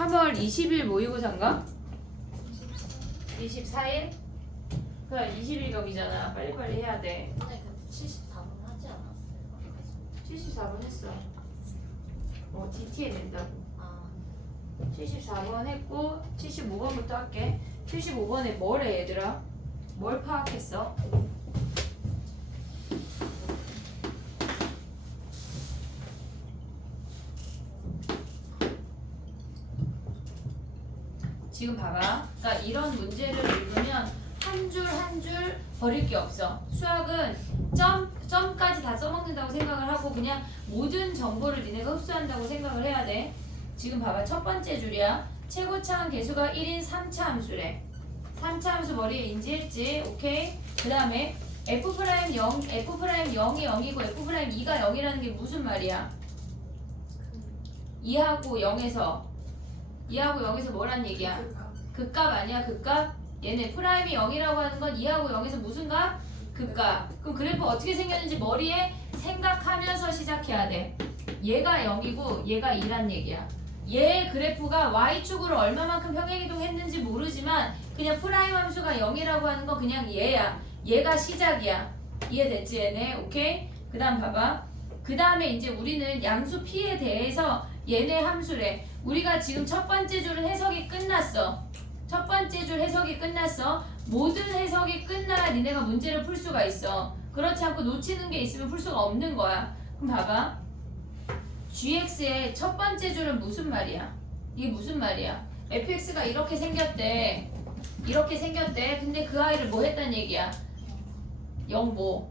3월 20일 모의고사인가? 24일? 그래 20일경이잖아. 빨리빨리 해야 돼. 근데 74분 하지 않았어요? 74번 했어. DT에 낸다고. 아, 74번 했고 75번부터 할게. 75번에 뭐래 얘들아? 뭘 파악했어? 지금 봐봐. 그러니까 이런 문제를 읽으면 한 줄 한 줄 버릴 게 없어. 수학은 점까지 다 써먹는다고 생각을 하고 그냥 모든 정보를 니네가 흡수한다고 생각을 해야 돼. 지금 봐봐. 첫 번째 줄이야. 최고차항 개수가 1인 3차 함수래. 3차 함수 머리에 인지했지? 오케이? 그 다음에 F'0, F'0이 0이고 F'2가 0이라는 게 무슨 말이야? 2하고 0에서 뭐란 얘기야? 극값 아니야? 극값? 얘네 프라임이 0이라고 하는 건 2하고 0에서 무슨 값? 극값. 그럼 그래프 어떻게 생겼는지 머리에 생각하면서 시작해야 돼. 얘가 0이고 얘가 2란 얘기야. 얘 그래프가 Y축으로 얼마만큼 평행이동 했는지 모르지만 그냥 프라임 함수가 0이라고 하는 건 그냥 얘야. 얘가 시작이야. 이해됐지 얘네? 오케이? 그 다음 봐봐. 그 다음에 이제 우리는 양수 P에 대해서 얘네 함수래. 우리가 지금 첫 번째 줄은 해석이 끝났어. 첫 번째 줄 해석이 끝났어. 모든 해석이 끝나야 니네가 문제를 풀 수가 있어. 그렇지 않고 놓치는 게 있으면 풀 수가 없는 거야. 그럼 봐봐. gx의 첫 번째 줄은 무슨 말이야? 이게 무슨 말이야? fx가 이렇게 생겼대. 이렇게 생겼대. 근데 그 아이를 뭐 했단 얘기야? 0보.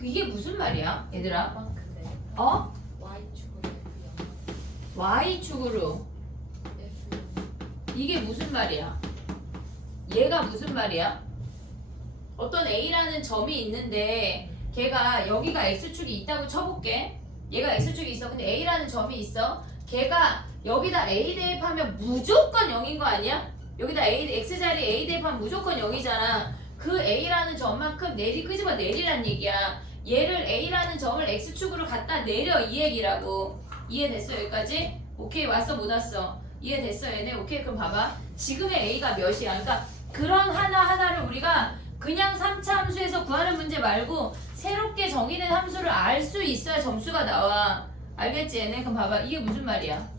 이게 무슨 말이야? 얘들아? 그만큼네. 어? Y축으로 F0. y축으로. F0. 이게 무슨 말이야? 얘가 무슨 말이야? 어떤 A라는 점이 있는데 걔가 여기가 X축이 있다고 쳐볼게. 얘가 X축이 있어. 근데 A라는 점이 있어. 걔가 여기다 A 대입하면 무조건 0인 거 아니야? 여기다 X자리 A 대입하면 무조건 0이잖아. 그 A라는 점만큼 끄집어 내리란 얘기야. 얘를 A라는 점을 X축으로 갖다 내려 이 얘기라고. 이해됐어 여기까지? 오케이 왔어 못 왔어? 이해됐어 얘네? 오케이 그럼 봐봐. 지금의 A가 몇이야? 그러니까 그런 하나하나를 우리가 그냥 3차 함수에서 구하는 문제 말고 새롭게 정의된 함수를 알 수 있어야 점수가 나와. 알겠지 얘네? 그럼 봐봐. 이게 무슨 말이야?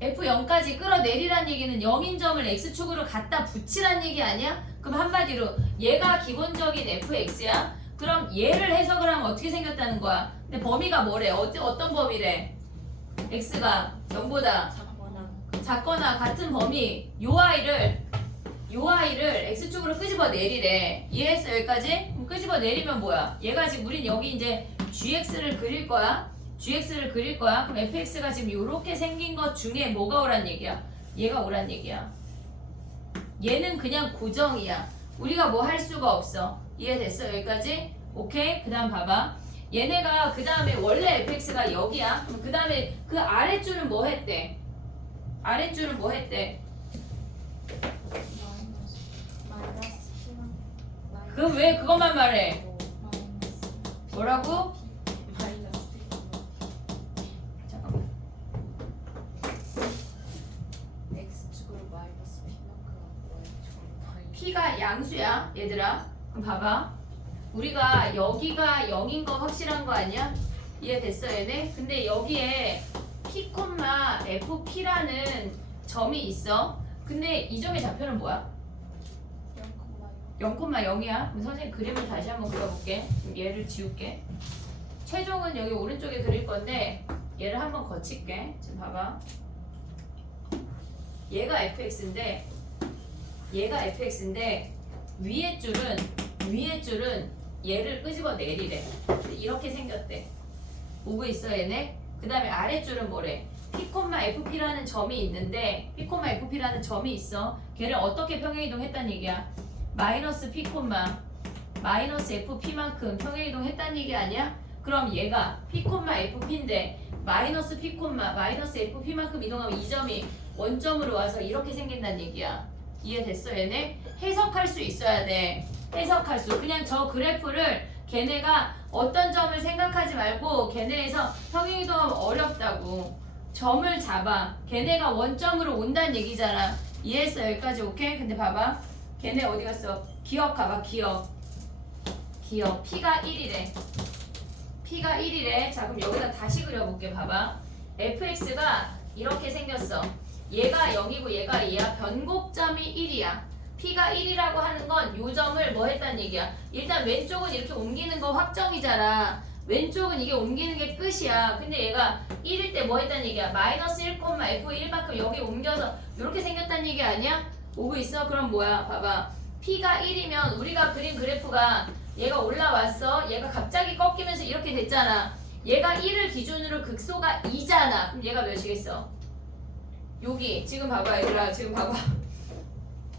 F0까지 끌어내리란 얘기는 0인 점을 X축으로 갖다 붙이란 얘기 아니야? 그럼 한마디로 얘가 기본적인 fx야? 그럼 얘를 해석을 하면 어떻게 생겼다는 거야? 근데 범위가 뭐래? 어떤 범위래? x가 0보다 작거나 같은 범위 요 아이를 x축으로 끄집어 내리래. 이해했어 여기까지? 그럼 끄집어 내리면 뭐야? 얘가 지금 우린 여기 이제 gx를 그릴 거야. 그럼 fx가 지금 요렇게 생긴 것 중에 뭐가 오란 얘기야? 얘가 오란 얘기야. 얘는 그냥 고정이야. 우리가 뭐 할 수가 없어. 이해됐어 여기까지? 오케이? 그 다음 봐봐. 얘네가 그 다음에 원래 fx가 여기야. 그럼 그 다음에 그 아랫줄은 뭐 했대? 아랫줄은 뭐 했대? 그럼 왜 그것만 말해? 뭐라고? 잠깐만. X축으로 마이너스 P만큼 Y축으로 P가 양수야 얘들아. 그럼 봐봐. 우리가 여기가 0인 거 확실한 거 아니야? 이해됐어 얘네? 근데 여기에 P, FP라는 점이 있어. 근데 이 점의 좌표는 뭐야? 0,0이야. 그럼 선생님 그림을 다시 한번 그려볼게. 얘를 지울게. 최종은 여기 오른쪽에 그릴 건데 얘를 한번 거칠게. 지금 봐봐. 얘가 fx인데 위에 줄은 얘를 끄집어 내리래. 이렇게 생겼대. 오고 있어 얘네. 그 다음에 아랫줄은 뭐래? P, FP라는 점이 있는데 P, FP라는 점이 있어. 걔를 어떻게 평행이동했단 얘기야? 마이너스 P, 마이너스 FP만큼 평행이동했단 얘기 아니야? 그럼 얘가 P, FP인데 마이너스 P, 마이너스 FP만큼 이동하면 이 점이 원점으로 와서 이렇게 생긴다는 얘기야. 이해됐어 얘네? 해석할 수 있어야 돼. 해석할 수. 그냥 저 그래프를 걔네가 어떤 점을 생각하지 말고 걔네에서 평행이동하면 어렵다고. 점을 잡아. 걔네가 원점으로 온다는 얘기잖아. 이해했어? 여기까지 오케이? 근데 봐봐. 걔네 어디 갔어? 기억 가봐. 기억. P가 1이래. P가 1이래. 자, 그럼 여기다 다시 그려볼게. 봐봐. fx가 이렇게 생겼어. 얘가 0이고 얘가 2야. 변곡점이 1이야. P가 1이라고 하는 건 요 점을 뭐 했다는 얘기야. 일단 왼쪽은 이렇게 옮기는 거 확정이잖아. 왼쪽은 이게 옮기는 게 끝이야. 근데 얘가 1일 때 뭐 했다는 얘기야. 마이너스 1, f1만큼 여기 옮겨서 이렇게 생겼다는 얘기 아니야? 오고 있어? 그럼 뭐야? 봐봐. P가 1이면 우리가 그린 그래프가 얘가 올라왔어. 얘가 갑자기 꺾이면서 이렇게 됐잖아. 얘가 1을 기준으로 극소가 2잖아. 그럼 얘가 몇이겠어? 여기 지금 봐봐 얘들아. 지금 봐봐.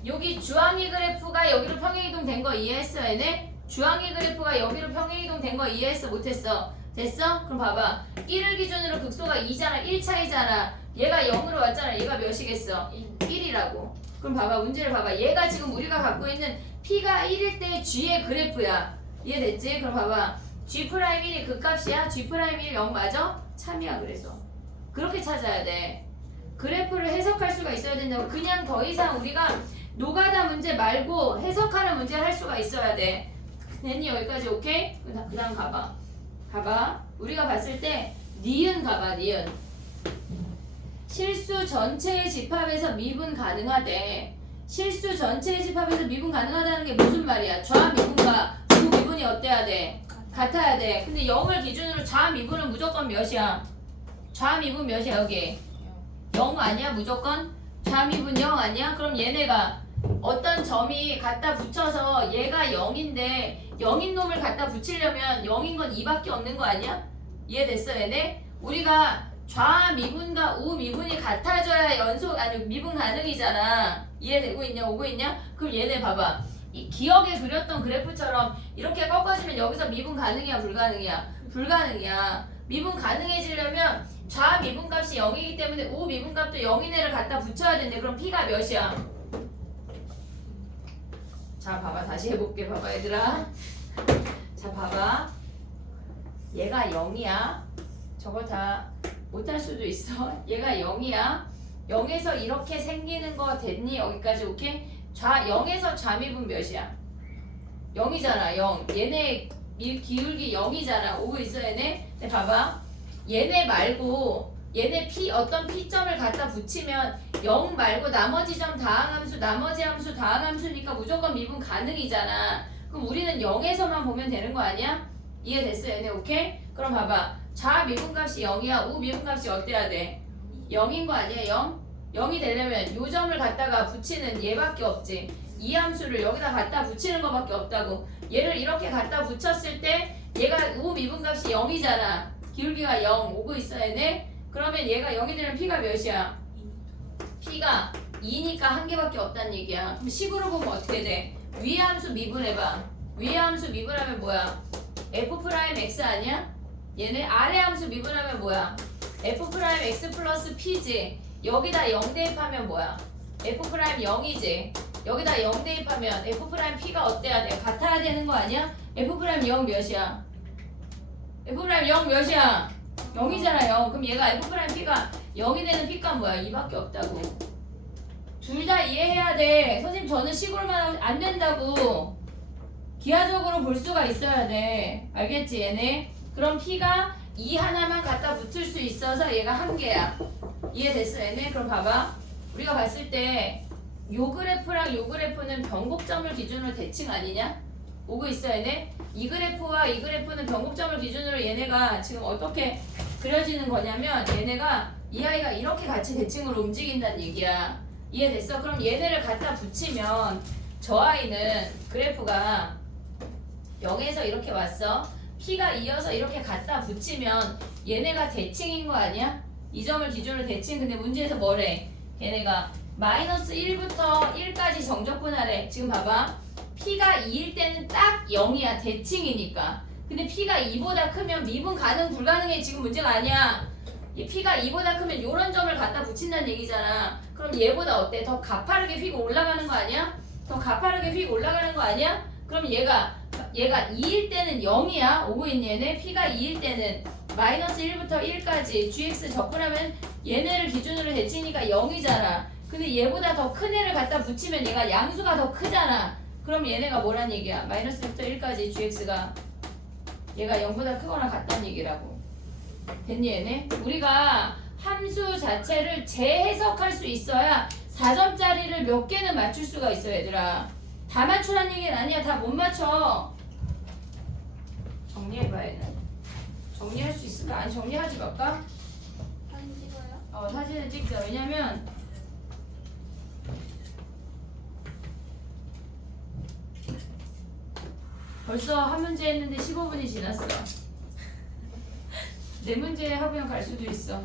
여기 주황이 그래프가 여기로 평행이동 된 거 이해했어 얘네? 주황이 그래프가 여기로 평행이동 된 거 이해했어 못했어? 됐어? 그럼 봐봐. 1을 기준으로 극소가 2잖아. 1차이잖아. 얘가 0으로 왔잖아. 얘가 몇이겠어? 1이라고. 그럼 봐봐. 문제를 봐봐. 얘가 지금 우리가 갖고 있는 P가 1일 때 G의 그래프야. 이해됐지? 그럼 봐봐. G'1이 극값이야? G'1 0 맞아? 참이야. 그래서 그렇게 찾아야 돼. 그래프를 해석할 수가 있어야 된다고. 그냥 더 이상 우리가 노가다 문제 말고 해석하는 문제를 할 수가 있어야 돼. 됐니? 여기까지 오케이? 그 다음 가봐. 봐봐. 우리가 봤을 때 니은 가봐. 니은. 실수 전체의 집합에서 미분 가능하대. 실수 전체의 집합에서 미분 가능하다는 게 무슨 말이야? 좌미분과 우미분이 어때야 돼? 같아야 돼. 근데 0을 기준으로 좌미분은 무조건 몇이야? 좌미분 몇이야 여기? 0 아니야 무조건? 좌미분 0 아니야? 그럼 얘네가 어떤 점이 갖다 붙여서 얘가 0인데 0인 놈을 갖다 붙이려면 0인 건 2밖에 없는 거 아니야? 이해됐어 얘네? 우리가 좌미분과 우미분이 같아져야 연속 아니 미분 가능이잖아. 이해되고 있냐? 오고 있냐? 그럼 얘네 봐봐. 이 기억에 그렸던 그래프처럼 이렇게 꺾어지면 여기서 미분 가능이야 불가능이야? 불가능이야. 미분 가능해지려면 좌미분 값이 0이기 때문에 우미분 값도 0인 애를 갖다 붙여야 되는데 그럼 P가 몇이야? 자 봐봐. 다시 해볼게. 봐봐 얘들아. 자 봐봐. 얘가 0이야. 저거 다 못할 수도 있어. 얘가 0이야. 0에서 이렇게 생기는 거 됐니? 여기까지 오케이? 0에서 좌미분 몇이야? 0이잖아. 0. 얘네 기울기 0이잖아. 오고 있어 얘네? 근데 봐봐. 얘네 말고 얘네 P 어떤 P점을 갖다 붙이면 0 말고 나머지 점 다항함수 나머지 함수 다항함수니까 무조건 미분 가능이잖아. 그럼 우리는 0에서만 보면 되는 거 아니야? 이해됐어 얘네? 오케이? 그럼 봐봐. 좌미분값이 0이야. 우미분값이 어때야 돼? 0인 거 아니야? 0? 0이 되려면 요 점을 갖다가 붙이는 얘밖에 없지. 이 함수를 여기다 갖다 붙이는 거밖에 없다고. 얘를 이렇게 갖다 붙였을 때 얘가 우미분값이 0이잖아. 기울기가 0 오고 있어 얘네? 그러면 얘가 0이 되면 P가 몇이야? P가 2니까 한 개밖에 없다는 얘기야. 그럼 식으로 보면 어떻게 돼? 위의 함수 미분해봐. 위의 함수 미분하면 뭐야? F'X 아니야? 얘네 아래 함수 미분하면 뭐야? F'X 플러스 P지. 여기다 0 대입하면 뭐야? F'0이지. 여기다 0 대입하면 F'P가 어때야 돼? 같아야 되는 거 아니야? F'0 몇이야? F'0 몇이야? 0이잖아 0. 그럼 얘가 F'P가 0이 되는 P가 뭐야? 2밖에 없다고. 둘 다 이해해야 돼. 선생님 저는 식으로만 하면 안 된다고. 기하적으로 볼 수가 있어야 돼. 알겠지 얘네? 그럼 P가 2 하나만 갖다 붙을 수 있어서 얘가 한 개야. 이해됐어 얘네? 그럼 봐봐. 우리가 봤을 때 요 그래프랑 요 그래프는 변곡점을 기준으로 대칭 아니냐? 오고 있어 얘네? 이 그래프와 이 그래프는 변곡점을 기준으로 얘네가 지금 어떻게 그려지는 거냐면 얘네가 이 아이가 이렇게 같이 대칭으로 움직인다는 얘기야. 이해됐어? 그럼 얘네를 갖다 붙이면 저 아이는 그래프가 0에서 이렇게 왔어. P가 이어서 이렇게 갖다 붙이면 얘네가 대칭인 거 아니야? 이 점을 기준으로 대칭. 근데 문제에서 뭐래? 얘네가 마이너스 1부터 1까지 정적분하래. 지금 봐봐. P가 2일 때는 딱 0이야. 대칭이니까. 근데 P가 2보다 크면 미분 가능 불가능해. 지금 문제가 아니야. 이 P가 2보다 크면 요런 점을 갖다 붙인다는 얘기잖아. 그럼 얘보다 어때? 더 가파르게 휙 올라가는 거 아니야? 더 가파르게 휙 올라가는 거 아니야? 그럼 얘가 얘가 2일 때는 0이야. 오고 있는 얘네. P가 2일 때는 마이너스 1부터 1까지 gx 적분하면 얘네를 기준으로 대치니까 0이잖아. 근데 얘보다 더 큰 애를 갖다 붙이면 얘가 양수가 더 크잖아. 그럼 얘네가 뭐란 얘기야? 마이너스 1부터 1까지 gx가 얘가 0보다 크거나 같다는 얘기라고. 됐니 얘네? 우리가 함수 자체를 재해석할 수 있어야 4점짜리를 몇 개는 맞출 수가 있어 얘들아. 다 맞추란 얘기는 아니야. 다 못 맞춰. 정리해봐 얘는. 정리할 수 있을까? 아니 정리하지 말까? 사진 찍어요? 사진을 찍자. 왜냐면 벌써 한 문제 했는데 15분이 지났어. 네 문제 하고요 갈 수도 있어.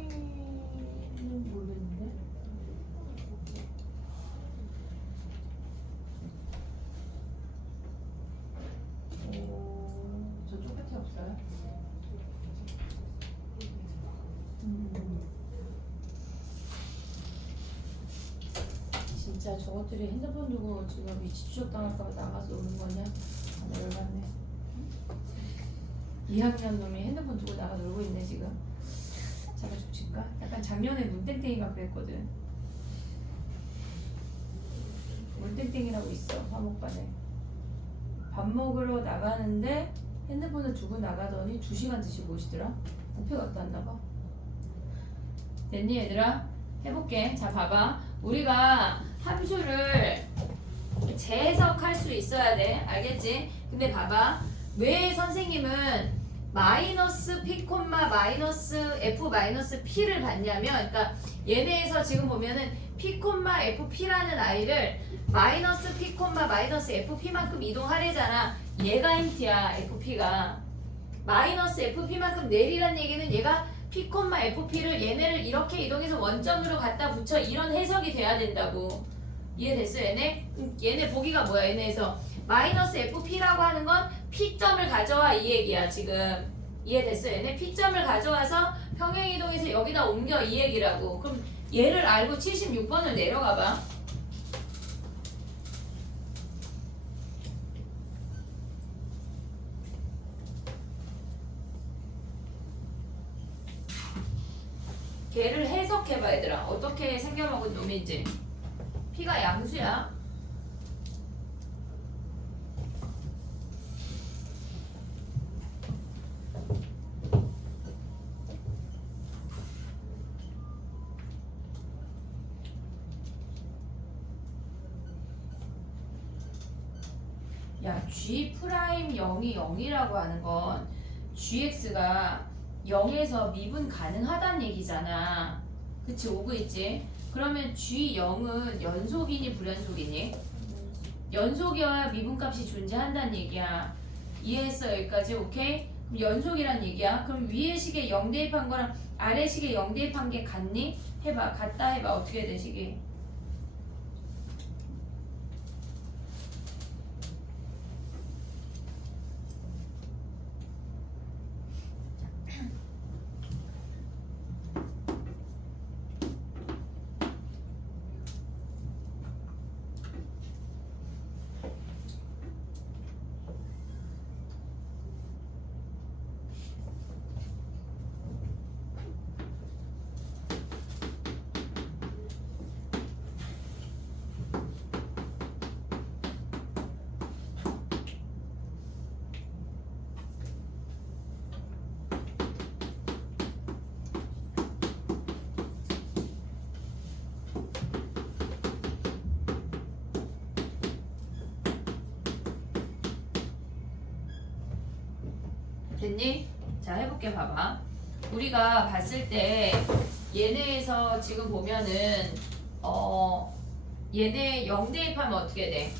희용이는 모르겠는데. 저쪽 끝에 없어요? 진짜 저것들이 핸드폰 두고 지금 위치 추적 당할까봐 나가서 오는 거냐? 아, 열받네. 2학년 놈이 핸드폰 두고 나가 놀고 있네 지금. 잠깐 좀 칠까? 약간 작년에 문땡땡이가 그랬거든. 문땡땡이라고 있어 화목반에. 밥 먹으러 나가는데 핸드폰을 두고 나가더니 2시간 드시고 오시더라. 뷔페 갔다 왔나봐. 됐니 얘들아? 해볼게. 자 봐봐. 우리가 함수를 재해석할 수 있어야 돼. 알겠지? 근데 봐봐. 왜 선생님은 마이너스 p, 마이너스 f 마이너스 p를 받냐면, 그러니까 얘네에서 지금 보면은 p, fp라는 아이를 마이너스 p, 마이너스 fp만큼 이동하래잖아. 얘가 힌트야. fp가 마이너스 fp만큼 내리란 얘기는 얘가 p, fp를 얘네를 이렇게 이동해서 원점으로 갖다 붙여 이런 해석이 돼야 된다고. 이해됐어 얘네? 얘네 보기가 뭐야 얘네에서 마이너스 fp라고 하는 건 p점을 가져와 이 얘기야 지금. 이해됐어 얘네? p점을 가져와서 평행이동해서 여기다 옮겨 이 얘기라고. 그럼 얘를 알고 76번을 내려가봐. 걔를 해석해봐 얘들아. 어떻게 생겨먹은 놈인지. p가 양수야. 야, g 프라임 0이 0이라고 하는 건 gx가 0에서 미분 가능하다는 얘기잖아. 그치? 오고 있지? 그러면 g0은 연속이니 불연속이니? 연속이어야 미분값이 존재한다는 얘기야. 이해했어 여기까지? 오케이? 그럼 연속이란 얘기야. 그럼 위의 식에 0 대입한 거랑 아래 식에 0 대입한 게 같니? 해봐. 같다 해봐. 어떻게 돼 식이? 됐니? 자 해볼게. 봐봐. 우리가 봤을 때 얘네에서 지금 보면은 얘네 0 대입하면 어떻게 돼?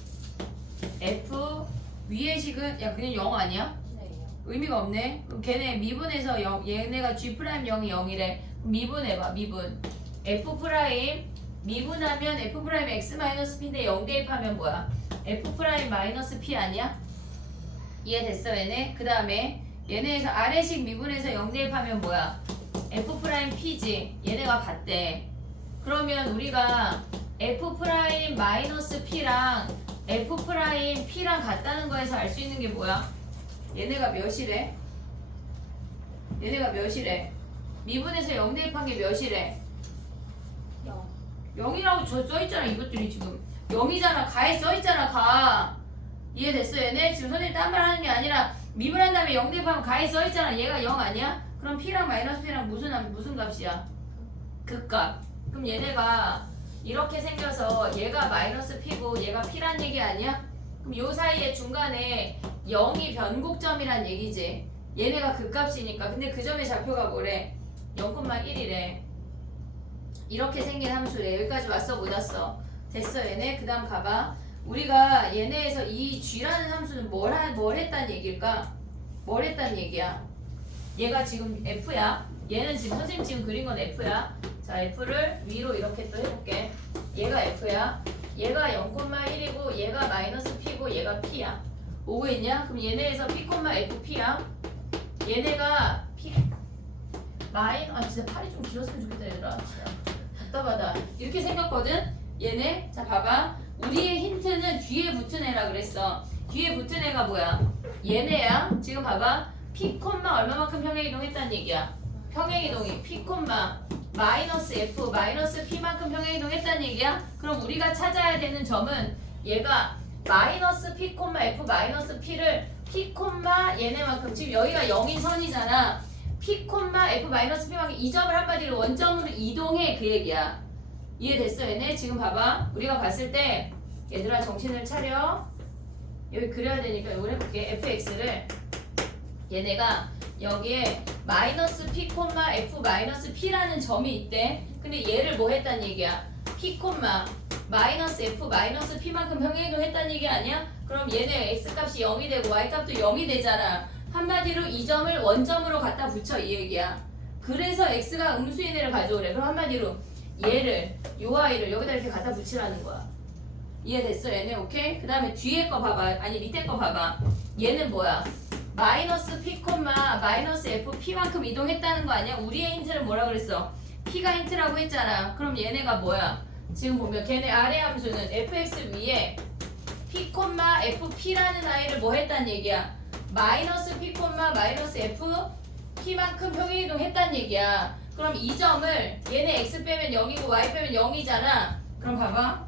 F 위의 식은 야 그냥 0 아니야? 네요. 의미가 없네. 그럼 걔네 미분해서 0, 얘네가 G 프라임 0이 0이래. 미분해봐 미분. F 프라임 미분하면 F 프라임 X 마이너스 P인데 0 대입하면 뭐야? F 프라임 마이너스 P 아니야? 이해됐어 얘네? 그 다음에 얘네에서 아래식 미분해서 0 대입하면 뭐야? F 프라임 P지. 얘네가 같대. 그러면 우리가 F 프라임 마이너스 P랑 F 프라임 P랑 같다는 거에서 알 수 있는 게 뭐야? 얘네가 몇이래? 얘네가 몇이래? 미분해서 0 대입한 게 몇이래? 0. 0이라고 써있잖아 이것들이 지금 0이잖아. 가에 써있잖아 가. 이해됐어 얘네? 지금 선생님 딴 말 하는 게 아니라 미분한 다음에 0 대입하면 가에 써있잖아. 얘가 0 아니야? 그럼 P랑 마이너스 P랑 무슨 값이야? 극값. 그럼 얘네가 이렇게 생겨서 얘가 마이너스 P고 얘가 P란 얘기 아니야? 그럼 요 사이에 중간에 0이 변곡점이란 얘기지. 얘네가 극값이니까. 근데 그 점의 좌표가 뭐래? 0,1이래. 이렇게 생긴 함수래. 여기까지 왔어 못 왔어? 됐어 얘네. 그 다음 가봐. 우리가 얘네에서 이 G라는 함수는 뭘 했단 얘기일까? 뭘 했단 얘기야? 얘가 지금 F야. 얘는 지금 선생님 지금 그린 건 F야. 자 F를 위로 이렇게 또 해볼게. 얘가 F야. 얘가 0,1이고 얘가 마이너스 P고 얘가 P야. 오고 있냐? 그럼 얘네에서 P, FP야. 얘네가 P 아 진짜 팔이 좀 길었으면 좋겠다 얘들아. 진짜 답답하다. 이렇게 생겼거든? 얘네 자 봐봐. 우리의 힌트는 뒤에 붙은 애라 그랬어. 뒤에 붙은 애가 뭐야? 얘네야. 지금 봐봐. P, 얼마만큼 평행이동했다는 얘기야. 평행이동이 P, 마이너스 F, 마이너스 P만큼 평행이동했다는 얘기야. 그럼 우리가 찾아야 되는 점은 얘가 마이너스 P, F, 마이너스 P를 P, 얘네만큼 지금 여기가 0인 선이잖아. P, F, 마이너스 P만큼 이 점을 한마디로 원점으로 이동해 그 얘기야. 이해됐어 얘네? 지금 봐봐. 우리가 봤을 때 얘들아 정신을 차려. 여기 그려야 되니까 이걸 해볼게. fx를 얘네가 여기에 마이너스 P, F 마이너스 P라는 점이 있대. 근데 얘를 뭐 했단 얘기야? P, 마이너스 F 마이너스 P만큼 평행이동 했단 얘기 아니야? 그럼 얘네 X값이 0이 되고 Y값도 0이 되잖아. 한마디로 이 점을 원점으로 갖다 붙여 이 얘기야. 그래서 X가 음수인 애를 가져오래. 그럼 한마디로 얘를 요 아이를 여기다 이렇게 갖다 붙이라는 거야. 이해됐어 얘네? 오케이? 그 다음에 뒤에 거 봐봐. 아니 밑에 거 봐봐. 얘는 뭐야? 마이너스 P, 마이너스 F, P만큼 이동했다는 거 아니야? 우리의 힌트는 뭐라 그랬어? P가 힌트라고 했잖아. 그럼 얘네가 뭐야? 지금 보면 걔네 아래 함수는 fx 위에 P, FP라는 아이를 뭐 했단 얘기야? 마이너스 P, 마이너스 F, P만큼 평행이동 했단 얘기야. 그럼 이 점을 얘네 x 빼면 0이고 y 빼면 0이잖아. 그럼 봐봐.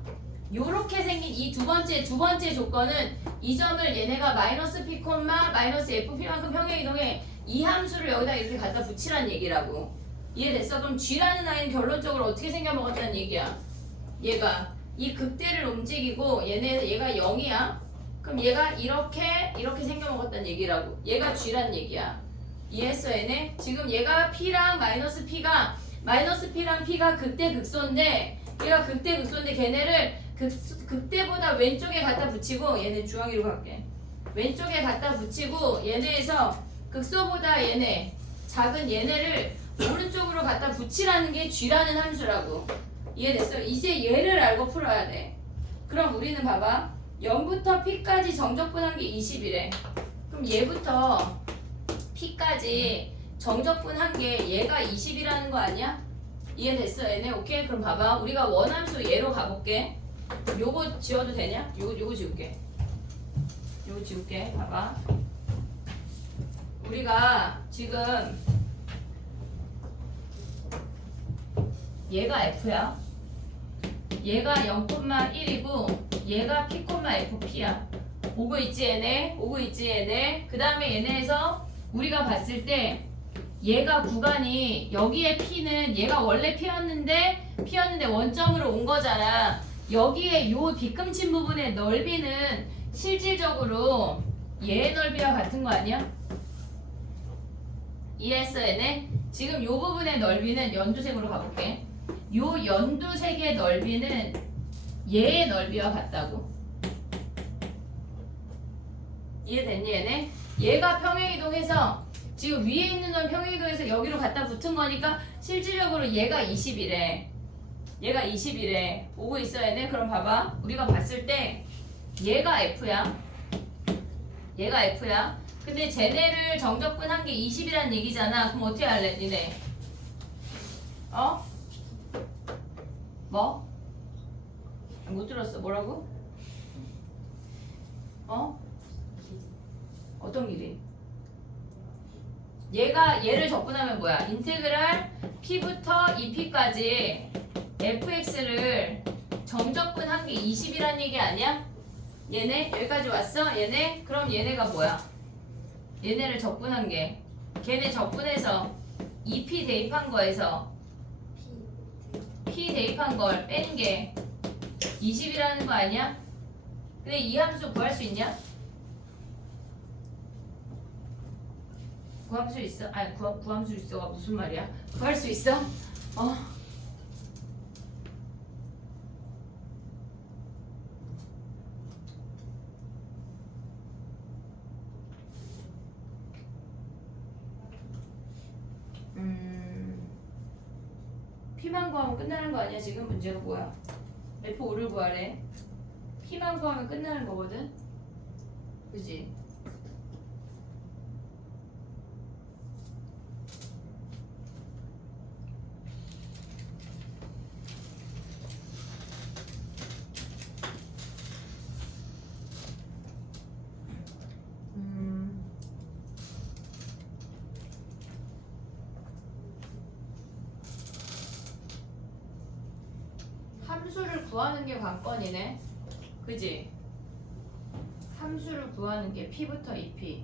요렇게 생긴 이 두 번째 조건은 이 점을 얘네가 마이너스 P, 마이너스 FP만큼 평행이동해. 이 함수를 여기다 이렇게 갖다 붙이란 얘기라고. 이해됐어? 그럼 G라는 아이는 결론적으로 어떻게 생겨먹었다는 얘기야? 얘가 이 극대를 움직이고 얘가 0이야. 그럼 얘가 이렇게 생겨먹었다는 얘기라고. 얘가 G란 얘기야. 이해했어 얘네? 지금 얘가 P랑 마이너스 P가 마이너스 P랑 P가 극대 극소인데 얘가 극대 극소인데 걔네를 극대보다 왼쪽에 갖다 붙이고 얘네 주황이로 갈게. 왼쪽에 갖다 붙이고 얘네에서 극소보다 얘네 작은 얘네를 오른쪽으로 갖다 붙이라는 게 G라는 함수라고. 이해됐어? 이제 얘를 알고 풀어야 돼. 그럼 우리는 봐봐. 0부터 P까지 정적분한 게 20이래. 그럼 얘부터 P까지 정적분한 게 얘가 20이라는 거 아니야? 이해됐어 얘네? 오케이? 그럼 봐봐. 우리가 원함수 얘로 가볼게. 요거 지워도 되냐? 요거 지울게. 요거 지울게. 봐봐. 우리가 지금 얘가 F야. 얘가 0,1이고 얘가 P, FP야. 오고 있지 얘네? 오고 있지 얘네? 그 다음에 얘네에서 우리가 봤을 때 얘가 구간이 여기에 P는 얘가 원래 P였는데 원점으로 온 거잖아. 여기에 요 빗금친 부분의 넓이는 실질적으로 얘의 넓이와 같은 거 아니야? 이해했어 얘네? 지금 요 부분의 넓이는 연두색으로 가볼게. 요 연두색의 넓이는 얘의 넓이와 같다고. 이해됐니 얘네? 얘가 평행이동해서 지금 위에 있는 놈 평행이동해서 여기로 갖다 붙은 거니까 실질적으로 얘가 20이래. 얘가 20이래. 오고 있어 얘네? 그럼 봐봐. 우리가 봤을 때 얘가 F야. 얘가 F야. 근데 쟤네를 정적분한 게 20이란 얘기잖아. 그럼 어떻게 할래 니네? 어? 뭐? 못 들었어. 뭐라고? 어? 어떤 길이? 얘를 적분하면 뭐야? 인테그랄 p부터 2p까지 fx를 정적분한 게 20이란 얘기 아니야? 얘네 여기까지 왔어? 얘네? 그럼 얘네가 뭐야? 얘네를 적분한 게 걔네 적분해서 2p 대입한 거에서 p 대입한 걸 뺀 게 20이라는 거 아니야? 근데 이 함수 구할 수 있냐? 구할 수 있어? 아니 구할 수 있어가 무슨 말이야? 구할 수 있어? P만 구하면 끝나는 거 아니야? 지금 문제가 뭐야? F5를 구하래. P만 구하면 끝나는 거거든? 그지? 함수를 구하는 게 관건이네. 그지? 함수를 구하는 게 P부터 2P.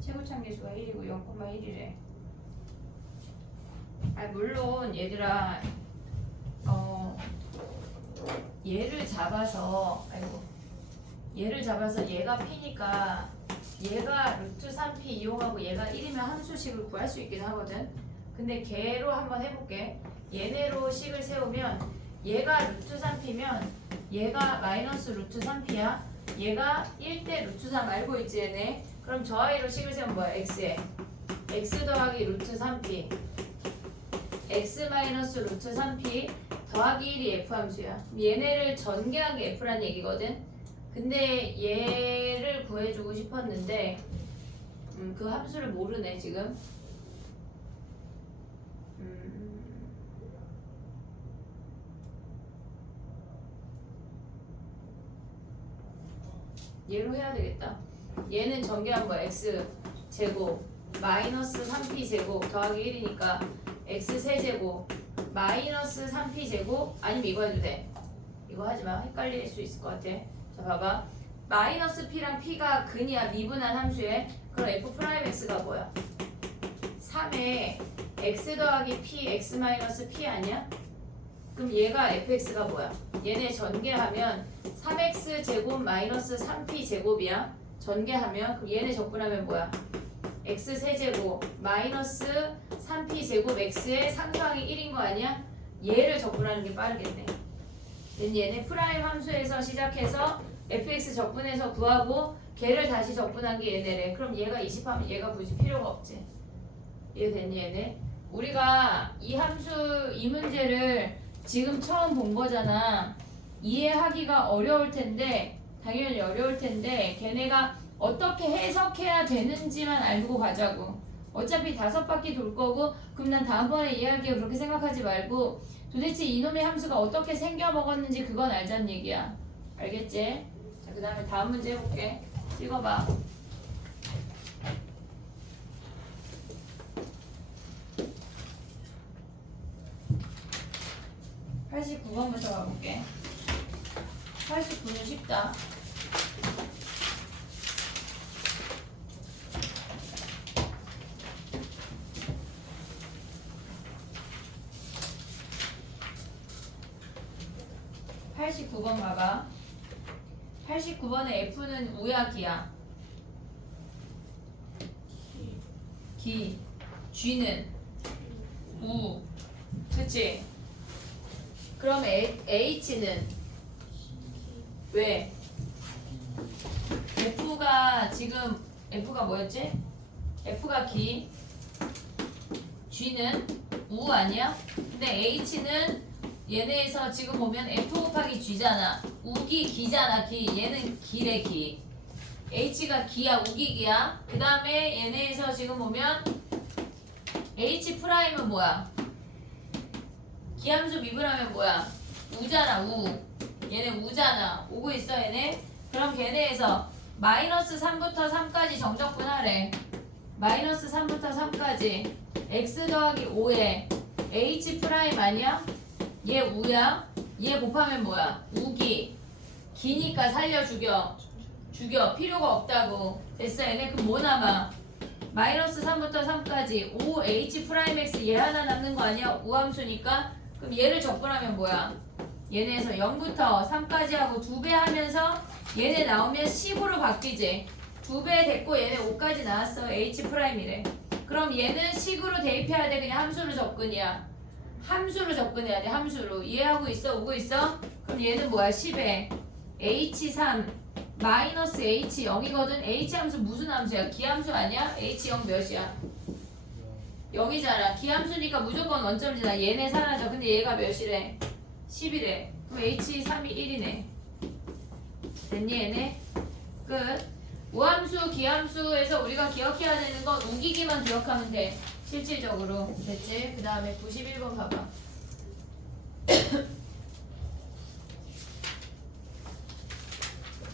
최고참계수가 1이고 0,1이래. 물론 얘들아 얘를 잡아서 얘가 P니까 얘가 루트 3P 이용하고 얘가 1이면 함수식을 구할 수 있긴 하거든. 근데 걔로 한번 해볼게. 얘네로 식을 세우면 얘가 루트 3P면 얘가 마이너스 루트 3P야. 얘가 1대 루트 3 알고 있지 얘네? 그럼 저 아이로 식을 세우면 뭐야? x에 x 더하기 루트 3p x 마이너스 루트 3p 더하기 1이 f함수야. 얘네를 전개한 게 f란 얘기거든. 근데 얘를 구해주고 싶었는데 그 함수를 모르네 지금. 얘로 해야 되겠다. 얘는 전개한 거 x 제곱 마이너스 3p 제곱 더하기 1이니까 x 세제곱 마이너스 3p 제곱 아니면 이거 해도 돼. 이거 하지마. 헷갈릴 수 있을 것 같아. 자 봐봐. 마이너스 p랑 p가 근이야. 미분한 함수에. 그럼 f 프라임 x가 뭐야? 3에 x 더하기 p x 마이너스 p 아니야? 그럼 얘가 fx가 뭐야? 얘네 전개하면 3x 제곱 마이너스 3p 제곱이야. 전개하면 그럼 얘네 적분하면 뭐야? x 세제곱 마이너스 3p 제곱 x의 상수항이 1인 거 아니야? 얘를 적분하는 게 빠르겠네. 얘네 프라임 함수에서 시작해서 fx 적분해서 구하고 걔를 다시 적분한 게 얘네래. 그럼 얘가 20하면 얘가 굳이 필요가 없지. 이해됐니 얘네? 우리가 이 함수 이 문제를 지금 처음 본 거잖아. 이해하기가 어려울 텐데 당연히 어려울 텐데 걔네가 어떻게 해석해야 되는지만 알고 가자고. 어차피 5바퀴 돌 거고 그럼 난 다음번에 이해할게요 그렇게 생각하지 말고 도대체 이놈의 함수가 어떻게 생겨 먹었는지 그건 알자는 얘기야. 알겠지? 자, 그 다음에 다음 문제 해볼게. 읽어봐. (89번부터) 가볼게. 89는 쉽다. (89번) 봐봐. 89번의 F는 우야 기야? 기. G는 우. 그치? 그럼 H는 왜? F가 지금 F가 뭐였지? F가 기, G는 우 아니야? 근데 H는 얘네에서 지금 보면 F 곱하기 G잖아. 우기 기잖아. 기. 얘는 기래 기. H가 기야. 우기 기야. 그 다음에 얘네에서 지금 보면 H 프라임은 뭐야? 기함수 미분하면 뭐야? 우잖아. 우. 얘네 우잖아. 오고 있어 얘네. 그럼 걔네에서 마이너스 3부터 3까지 정적분하래. 마이너스 3부터 3까지 x 더하기 5에 h 프라임 아니야? 얘 우야? 얘 곱하면 뭐야? 우기. 기니까 살려 죽여. 죽여. 필요가 없다고. 됐어 얘네. 그럼 뭐 남아? 마이너스 3부터 3까지 5h 프라임 x 얘 하나 남는 거 아니야? 우함수니까. 그럼 얘를 적분하면 뭐야? 얘네에서 0부터 3까지 하고 2배 하면서 얘네 나오면 10으로 바뀌지. 2배 됐고 얘네 5까지 나왔어. h 프라임이래. 그럼 얘는 식으로 대입해야 돼. 그냥 함수로 접근이야. 함수로 접근해야 돼. 함수로. 이해하고 있어? 오고 있어? 그럼 얘는 뭐야? 10에 h3 마이너스 h0이거든. h 함수 무슨 함수야? 기함수 아니야? h0 몇이야? 0이잖아. 기함수니까 무조건 원점이잖아. 얘네 사라져. 근데 얘가 몇이래? 10이래. 그럼 h3이 1이네. 됐니 얘네? 끝. 우함수, 기함수에서 우리가 기억해야 되는 건 우기기만 기억하면 돼. 실질적으로. 됐지? 그 다음에 91번 봐봐.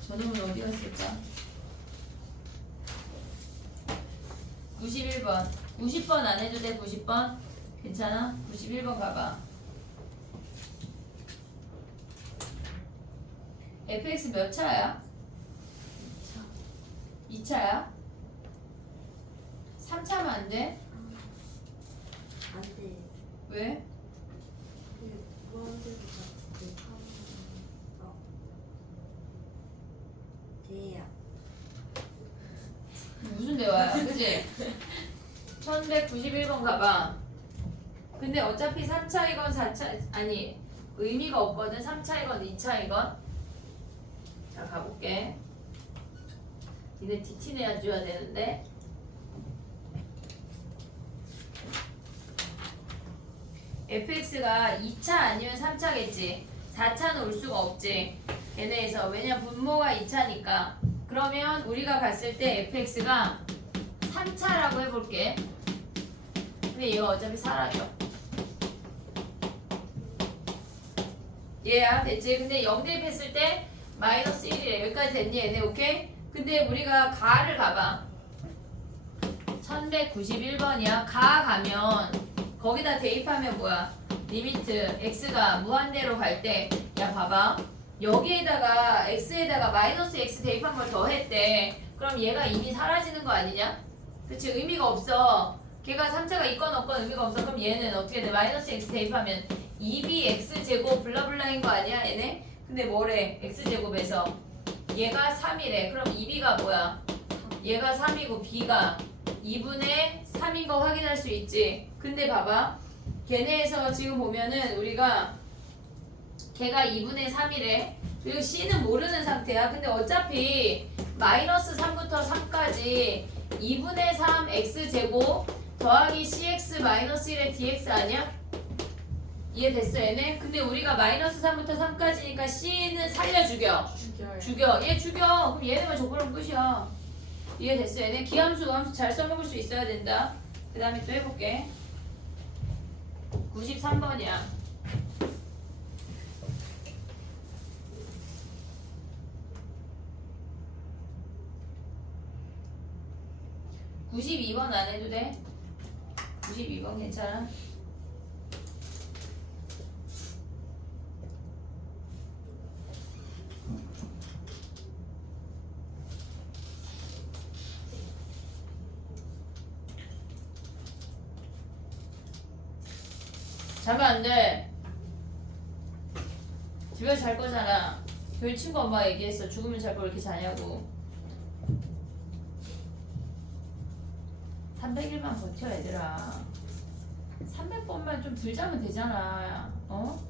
저놈은 어디 갔을까? 91번. 90번 안 해도 돼? 90번? 괜찮아? 91번 가봐. fx 몇 차야? 2차야? 3차면 안 돼? 안 돼. 왜? 무한대로 같이 돼야. 무슨 대화야? 그치? 1191번 가봐. 근데 어차피 3차이건 4차 아니 의미가 없거든. 3차이건 2차이건. 자 가볼게. 니네 DT 내줘야 되는데. fx가 2차 아니면 3차겠지. 4차는 올 수가 없지. 걔네에서. 왜냐면 분모가 2차니까. 그러면 우리가 봤을 때 fx가 3차라고 해볼게. 근데 얘가 어차피 사라져. 얘야 됐지? 근데 0 대입했을 때 마이너스 1이래. 여기까지 됐니 얘네? 오케이? 근데 우리가 가를 가봐. 1191번이야. 가 가면 거기다 대입하면 뭐야? 리미트 x가 무한대로 갈 때 야 봐봐. 여기에다가 x에다가 마이너스 x 대입한 걸 더했대. 그럼 얘가 이미 사라지는 거 아니냐? 그치? 의미가 없어. 걔가 3차가 있건 없건 의미가 없어. 그럼 얘는 어떻게 돼? 마이너스 x 대입하면 2bx제곱 블라블라인 거 아니야 얘네? 근데 뭐래? x제곱에서 얘가 3이래. 그럼 2b가 뭐야? 얘가 3이고 b가 2분의 3인 거 확인할 수 있지. 근데 봐봐. 걔네에서 지금 보면은 우리가 걔가 2분의 3이래. 그리고 c는 모르는 상태야. 근데 어차피 마이너스 3부터 3까지 2분의 3 x제곱 더하기 cx 마이너스 1의 dx 아니야? 이해됐어 얘네? 근데 우리가 마이너스 3부터 3까지니까 c는 살려 죽여. 죽여. 얘 죽여. 그럼 얘네만 적으면 끝이야. 이해됐어 얘네? 기함수, 우함수 잘 써먹을 수 있어야 된다. 그 다음에 또 해볼게. 93번이야. (92번) 안 해도 돼? 92번 괜찮아? 자면 안 돼. 집에서 잘 거잖아. 교회 친구 엄마가 얘기했어. 죽으면 잘 걸 이렇게 자냐고. 300일만 버텨 얘들아. 300번만 좀 덜 자면 되잖아. 어?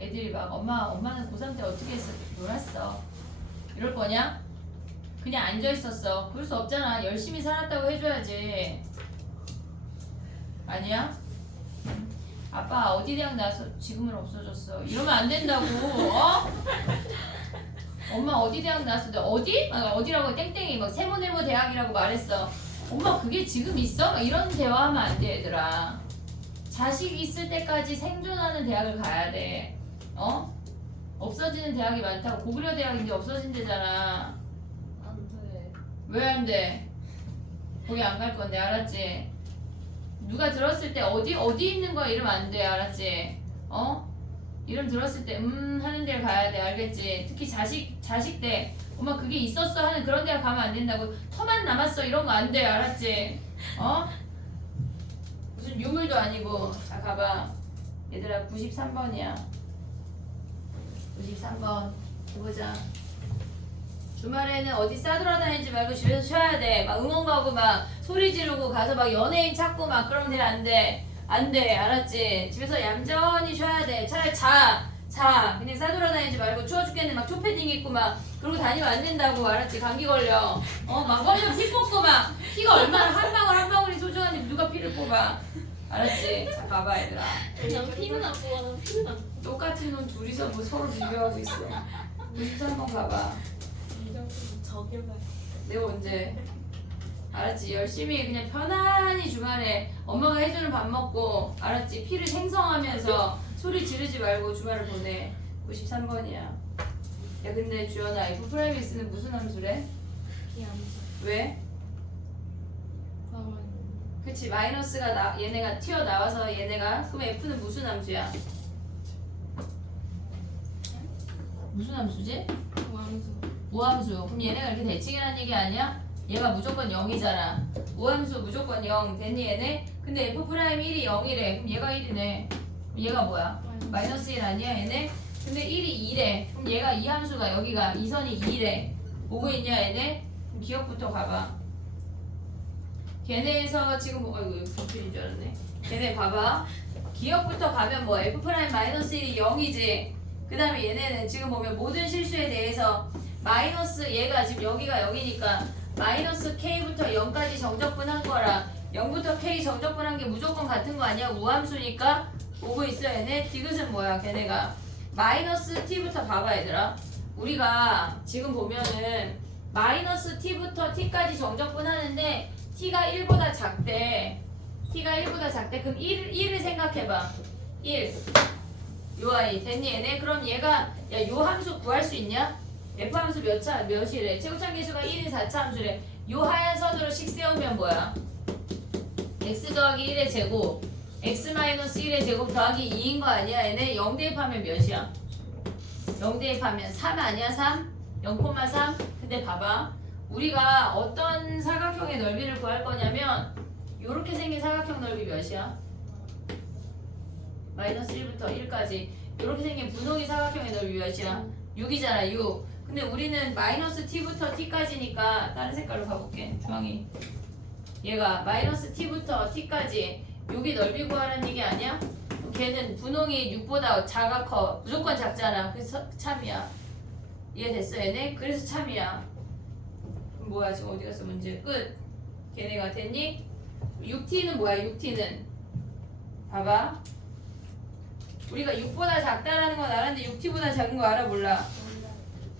애들이 막 엄마는 고3 때 어떻게 했어? 놀았어. 이럴 거냐? 그냥 앉아 있었어. 그럴 수 없잖아. 열심히 살았다고 해줘야지. 아니야? 아빠 어디 대학 나와서 지금은 없어졌어. 이러면 안 된다고. 어? 엄마 어디 대학 나왔어? 어디? 어디라고 땡땡이 막 세모네모 대학이라고 말했어. 엄마 그게 지금 있어? 막 이런 대화하면 안 돼 얘들아. 자식 있을 때까지 생존하는 대학을 가야 돼. 어? 없어지는 대학이 많다고. 고구려 대학 이제 없어진대잖아. 안 돼. 왜 안 돼? 거기 안 갈 건데 알았지? 누가 들었을 때 어디 있는 거야 이러면 안 돼 알았지? 어? 이름 들었을 때 하는 데를 가야 돼 알겠지? 특히 자식 때 엄마 그게 있었어 하는 그런 데를 가면 안 된다고. 터만 남았어 이런 거 안 돼 알았지? 어? 무슨 유물도 아니고. 자 가봐 얘들아. 93번이야 93번 해보자. 주말에는 어디 싸돌아다니지 말고 집에서 쉬어야 돼. 막 응원 가고 막 소리 지르고 가서 막 연예인 찾고 막 그러면 돼. 안 돼. 안 돼. 알았지? 집에서 얌전히 쉬어야 돼. 차라리 자. 그냥 싸돌아다니지 말고 추워 죽겠네. 막 초패딩 입고 막 그러고 다니면 안 된다고. 알았지? 감기 걸려. 막 걸리면 피 뽑고 막 피가 얼마나 한 방울이 소중한데 누가 피를 뽑아. 알았지? 자 가봐 얘들아. 난 피는 안 뽑아. 난 피는 안 뽑아. 똑같은 놈 둘이서 뭐 서로 비교하고 있어. 93번 가봐. 저길 봐. 내가 언제? 알았지? 열심히 그냥 편안히 주말에 엄마가 해주는 밥 먹고 알았지? 피를 생성하면서 소리 지르지 말고 주말을 보내. 93번이야. 야 근데 주연아 F 프라임X는 무슨 함수래? 피함수. 왜? 가만히. 그치 마이너스가 얘네가 튀어나와서 얘네가. 그럼 F는 무슨 함수야? 무슨 함수지? 함수. 우함수. 그럼 얘네가 이렇게 대칭이라는 얘기 아니야? 얘가 무조건 0이잖아. 우함수 무조건 0. 됐니 얘네? 근데 F 프라임 1이 0이래. 그럼 얘가 1이네. 그럼 얘가 뭐야? 마이너스 1 아니야 얘네? 근데 1이 2래. 그럼 얘가 이 함수가 여기가 이 선이 2래. 보고 있냐 얘네? 그럼 기억부터 가봐. 걔네에서 지금 아이고 분필인 줄 알았네. 걔네 봐봐. 기억부터 가면 뭐 F 프라임 마이너스 1이 0이지. 그 다음에 얘네는 지금 보면 모든 실수에 대해서 마이너스 얘가 지금 여기가 0이니까 마이너스 K부터 0까지 정적분한 거라 0부터 K 정적분한 게 무조건 같은 거 아니야? 우함수니까. 보고 있어 얘네. 디귿은 뭐야 걔네가? 마이너스 T부터 봐봐 얘들아. 우리가 지금 보면은 마이너스 T부터 T까지 정적분하는데 T가 1보다 작대. T가 1보다 작대. 그럼 1을 생각해봐. 1 요 아이 됐니 얘네? 그럼 얘가 야 요 함수 구할 수 있냐? F 함수 몇이래? 최고참 계수가 1인 4차 함수래. 요 하얀 선으로 식 세우면 뭐야? x 더하기 1의 제곱 x 마이너스 1의 제곱 더하기 2인 거 아니야 얘네? 0 대입하면 몇이야? 0 대입하면 3 아니야 3? 0,3? 근데 봐봐 우리가 어떤 사각형의 넓이를 구할 거냐면 요렇게 생긴 사각형 넓이 몇이야? 마이너스 1부터 1까지 요렇게 생긴 분홍이 사각형의 넓이 몇이야? 6이잖아 6. 근데 우리는 마이너스 t부터 t까지니까 다른 색깔로 가볼게. 주황이. 얘가 마이너스 t부터 t까지 여기 넓이 구하라는 얘기 아니야? 걔는 분홍이 6보다 작아 커. 무조건 작잖아. 그래서 참이야. 이해됐어 얘네? 그래서 참이야. 그럼 뭐야 지금 어디 갔어 문제 끝. 걔네가 됐니? 6t는 뭐야 6t는? 봐봐. 우리가 6보다 작다라는 건 알았는데 6t보다 작은 거 알아 몰라?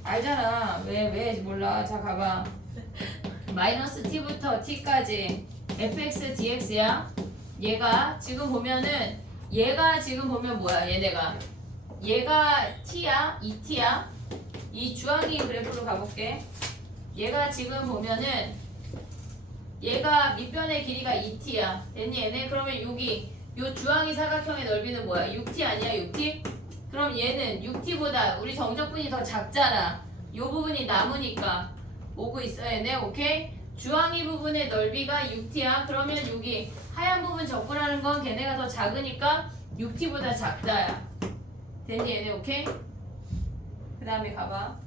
알잖아. 왜 몰라. 자 가봐. 마이너스 t부터 t까지 fx dx야. 얘가 지금 보면은 얘가 지금 보면 뭐야 얘네가 얘가 t야 2t야. 이 주황이 그래프로 가볼게. 얘가 지금 보면은 얘가 밑변의 길이가 2t야. 됐니 얘네? 그러면 여기 요 주황이 사각형의 넓이는 뭐야? 6t 아니야 6t? 그럼 얘는 6t보다 우리 정적분이 더 작잖아. 요 부분이 남으니까 오고 있어야 되네. 오케이? 주황이 부분의 넓이가 6t야. 그러면 여기 하얀 부분 적분하는 건 걔네가 더 작으니까 6t보다 작다야. 됐니 얘네? 오케이? 그 다음에 가봐.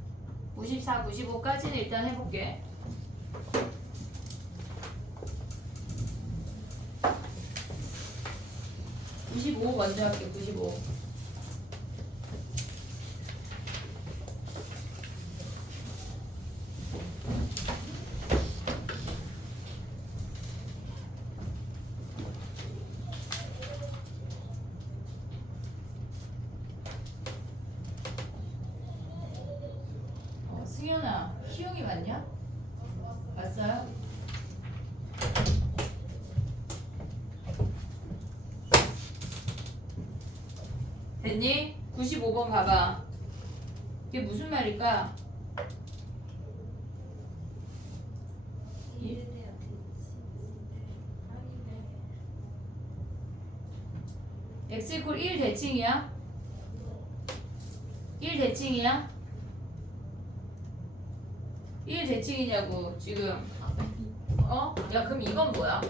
94, 95까지는 일단 해볼게. 95 먼저 할게. 95. 승현아, 희용이 맞냐? 맞어요? 됐니? 95번 가봐. 이게 무슨 말일까? x 이퀄 1 대칭이야? 1 대칭이야? 1 대칭이냐고 지금. 어? 야 그럼 이건 뭐야?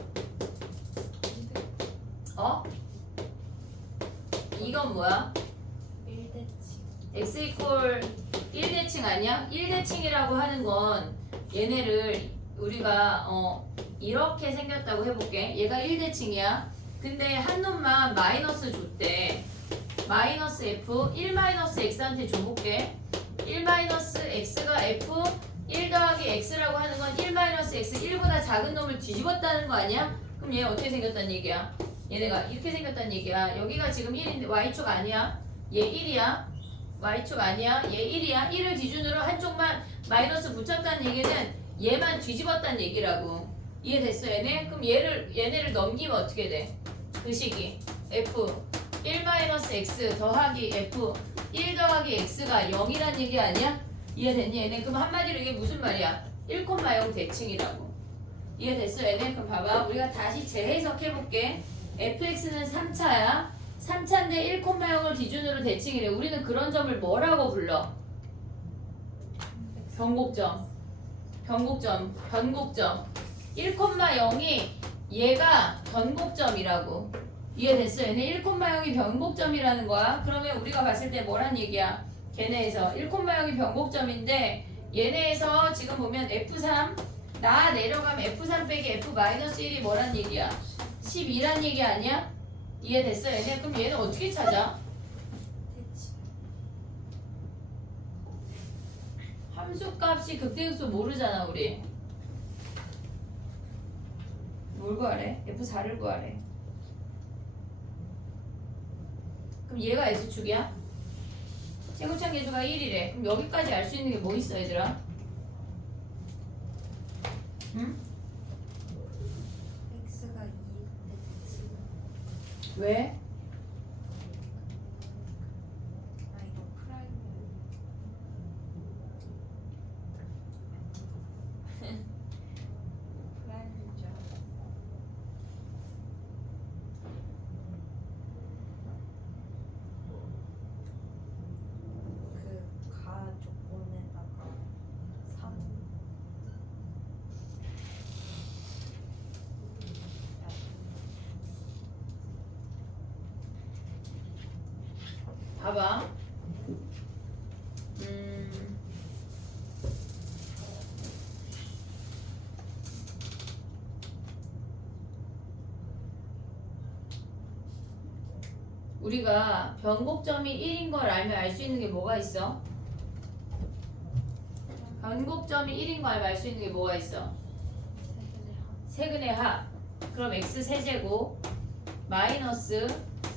어? 이건 뭐야? 1대칭. x 이퀄 1대칭 아니야? 1대칭이라고 하는 건 얘네를 우리가 이렇게 생겼다고 해볼게. 얘가 1대칭이야. 근데 한 놈만 마이너스 줬대. 마이너스 f 1 마이너스 x한테 줘볼게. 1 마이너스 x가 f 1 더하기 x라고 하는 건 1 마이너스 x 1보다 작은 놈을 뒤집었다는 거 아니야? 그럼 얘 어떻게 생겼다는 얘기야? 얘네가 이렇게 생겼다는 얘기야. 여기가 지금 1인데 y축 아니야? 얘 1이야. y축 아니야? 얘 1이야. 1을 기준으로 한쪽만 마이너스 붙였다는 얘기는 얘만 뒤집었다는 얘기라고. 이해됐어 얘네? 그럼 얘네를 넘기면 어떻게 돼? 그 식이 f 1 마이너스 x 더하기 f 1 더하기 x가 0이란 얘기 아니야? 이해됐니 얘네? 그럼 한마디로 이게 무슨 말이야? 1,0 대칭이라고. 이해됐어 얘네? 그럼 봐봐 우리가 다시 재해석해볼게. fx는 3차야. 3차인데 1,0을 기준으로 대칭이래. 우리는 그런 점을 뭐라고 불러? 변곡점. 변곡점. 1,0이 얘가 변곡점이라고. 이해됐어? 얘네 1,0이 변곡점이라는 거야. 그러면 우리가 봤을 때 뭐란 얘기야? 걔네에서 1,0이 변곡점인데 얘네에서 지금 보면 F3 나 내려가면 F3 빼기 F-1이 뭐란 얘기야? 12란 얘기 아니야? 이해됐어 얘네? 그럼 얘는 어떻게 찾아? 함수값이 극대극소 모르잖아 우리. 뭘 구하래? F4를 구하래. 그럼 얘가 S축이야? 제곱창 계수가 1이래. 그럼 여기까지 알 수 있는 게 뭐 있어 얘들아? 응? x가 2대칭. 왜? 아 이거 프라임이야. 프라임인 줄 알았어. 그 가 조건에다가 3. 봐봐. 우리가 변곡점이 1인 걸 알면 알 수 있는 게 뭐가 있어? 변곡점이 1인 걸 알면 알 수 있는 게 뭐가 있어? 세근의 합. 그럼 x 세제곱 마이너스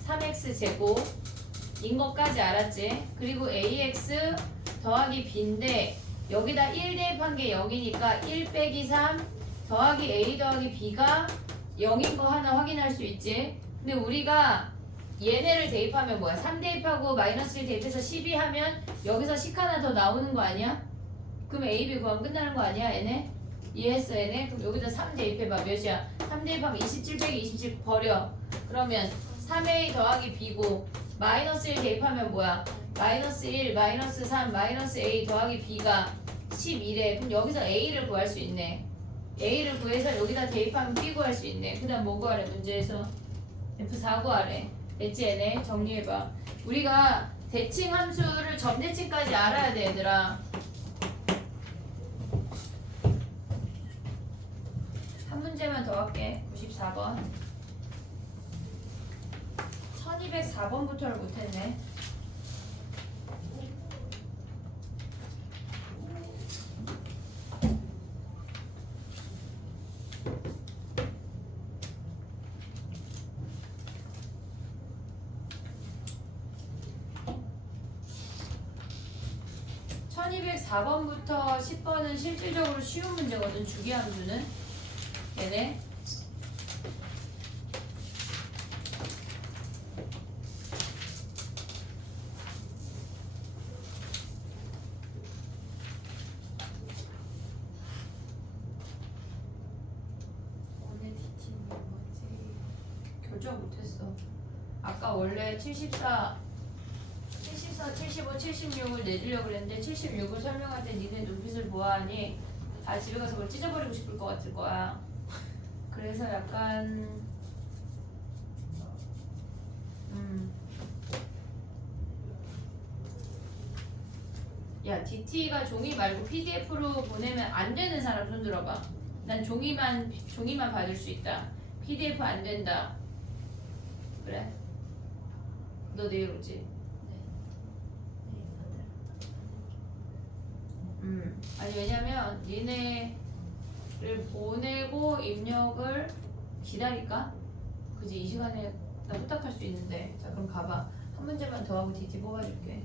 3x 제곱인 것까지 알았지? 그리고 ax 더하기 b인데 여기다 1 대입한 게 0이니까 1 빼기 3 더하기 a 더하기 b가 0인 거 하나 확인할 수 있지? 근데 우리가 얘네를 대입하면 뭐야? 3 대입하고 마이너스 1 대입해서 12 하면 여기서 식 하나 더 나오는 거 아니야? 그럼 a, b 구하면 끝나는 거 아니야 얘네? 이해했어 얘네? 그럼 여기다 3 대입해봐. 몇이야? 3 대입하면 27 빼기 27 버려. 그러면 3a 더하기 b고 마이너스 1 대입하면 뭐야? 마이너스 1, 마이너스 3, 마이너스 a 더하기 b가 12래. 그럼 여기서 A를 구할 수 있네. A를 구해서 여기다 대입하면 B 구할 수 있네. 그 다음 뭐 구하래 문제에서? F4 구하래. 됐지 얘네? 정리해봐. 우리가 대칭 함수를 점대칭까지 알아야 돼 얘들아. 한 문제만 더 할게. 94번. 1204번부터를 못했네. (1204) 번부터 10번은 실질적으로 쉬운 문제거든. 주기함수는 얘네. 오늘 DT는 뭐지? 결정 못했어. 아까 원래 74, 75, 76을 내주려고 그랬는데 76을 설명할 때 니네 눈빛을 보아하니 다 집에 가서 뭘 찢어버리고 싶을 것 같을 거야. 그래서 약간 야, DT가 종이 말고 PDF로 보내면 안 되는 사람 손 들어봐. 난 종이만 받을 수 있다. PDF 안 된다. 그래? 너 내일 오지? 네, 아니 왜냐면 니네를 보내고 입력을 기다릴까? 그지? 이 시간에 나 후딱할 수 있는데. 자 그럼 가봐. 한 문제만 더 하고 DT 뽑아줄게.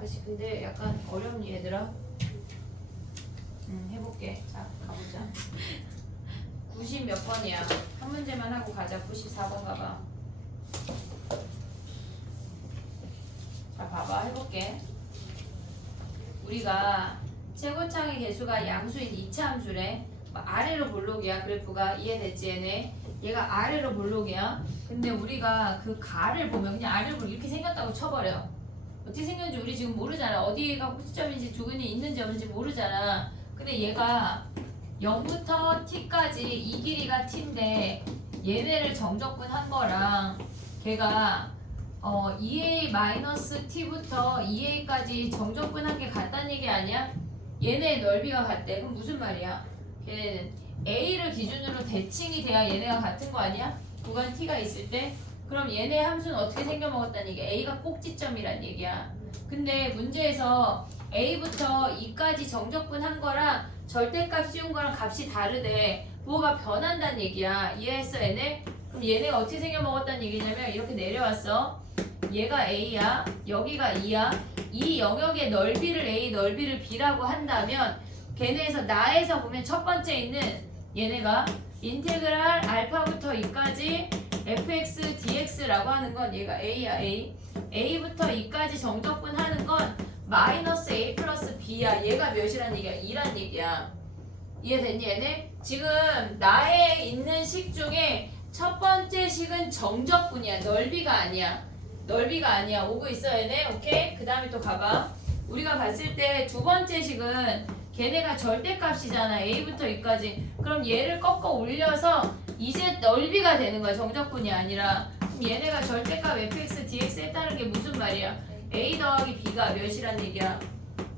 아씨 근데 약간 어렵니 얘들아? 해볼게. 자 가보자. 90 몇 번이야? 한 문제만 하고 가자. 94번 가봐. 자 봐봐 해볼게. 우리가 최고창의 개수가 양수인 2차 함수래. 아래로 볼록이야. 그래프가 이해됐지 얘네? 얘가 아래로 볼록이야. 근데 우리가 그 가를 보면 그냥 아래로 볼록 이렇게 생겼다고 쳐버려. 어떻게 생겼는지 우리 지금 모르잖아. 어디가 꼭지점인지 두근이 있는지 없는지 모르잖아. 근데 얘가 0부터 t까지 이 길이가 t인데 얘네를 정적분한 거랑 걔가 2a-t부터 2a까지 정적분한 게 같다는 얘기 아니야? 얘네의 넓이가 같대. 그럼 무슨 말이야? 걔네는 a를 기준으로 대칭이 돼야 얘네가 같은 거 아니야? 구간 t가 있을 때? 그럼 얘네 함수는 어떻게 생겨먹었다는 얘기야? a가 꼭지점이란 얘기야. 근데 문제에서 a부터 2까지 정적분한 거랑 절대값 씌운 거랑 값이 다르대. 뭐가 변한다는 얘기야. 이해했어 얘네? 그럼 얘네가 어떻게 생겨먹었다는 얘기냐면 이렇게 내려왔어. 얘가 a야. 여기가 2야. 이 영역의 넓이를 a, 넓이를 b라고 한다면 걔네에서 나에서 보면 첫 번째 있는 얘네가 인테그랄 알파부터 2까지 fx dx라고 하는 건 얘가 a야 a. a부터 2까지 정적분하는 건 마이너스 a 플러스 b야. 얘가 몇이란 얘기야? 2란 얘기야. 이해됐니 얘네? 지금 나에 있는 식 중에 첫 번째 식은 정적분이야. 넓이가 아니야. 넓이가 아니야. 오고 있어 얘네? 오케이? 그 다음에 또 가봐. 우리가 봤을 때 두 번째 식은 걔네가 절대값이잖아. a부터 2까지. 그럼 얘를 꺾어 올려서 이제 넓이가 되는 거야. 정적분이 아니라. 그럼 얘네가 절대값 fx dx 했다는 게 무슨 말이야? a 더하기 b가 몇이란 얘기야?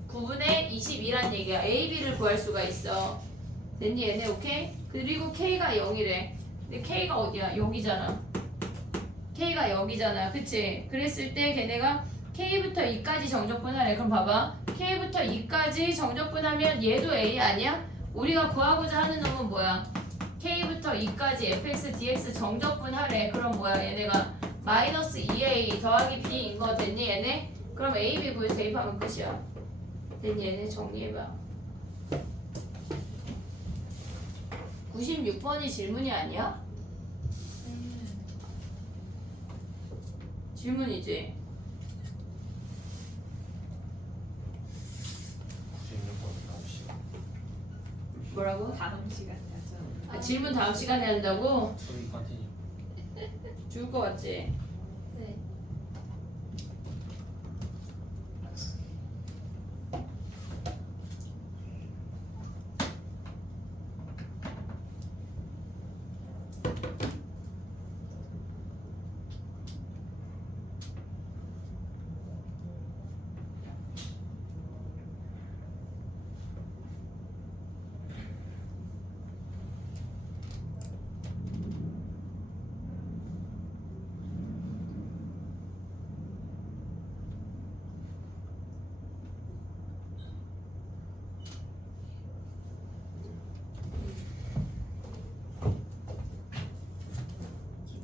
9분의 22란 얘기야. a, b를 구할 수가 있어. 됐니 얘네? 오케이? 그리고 k가 0이래. 근데 k가 어디야? 여기잖아. k가 여기잖아. 그치? 그랬을 때 걔네가 k부터 2까지 정적분하래. 그럼 봐봐. k부터 2까지 정적분하면 얘도 a 아니야? 우리가 구하고자 하는 놈은 뭐야? k부터 2까지 fx dx 정적분하래. 그럼 뭐야? 얘네가 마이너스 2a 더하기 b인 거 됐니 얘네? 그럼 a, b 구해서 대입하면 끝이야. 됐니 얘네? 정리해봐. 96번이 질문이 아니야? 질문이지. 96번 다음 시간. 뭐라고? 다음 시간에 하죠. 질문 다음 시간에 한다고? 수리 컨티뉴. 죽을 것 같지? 네.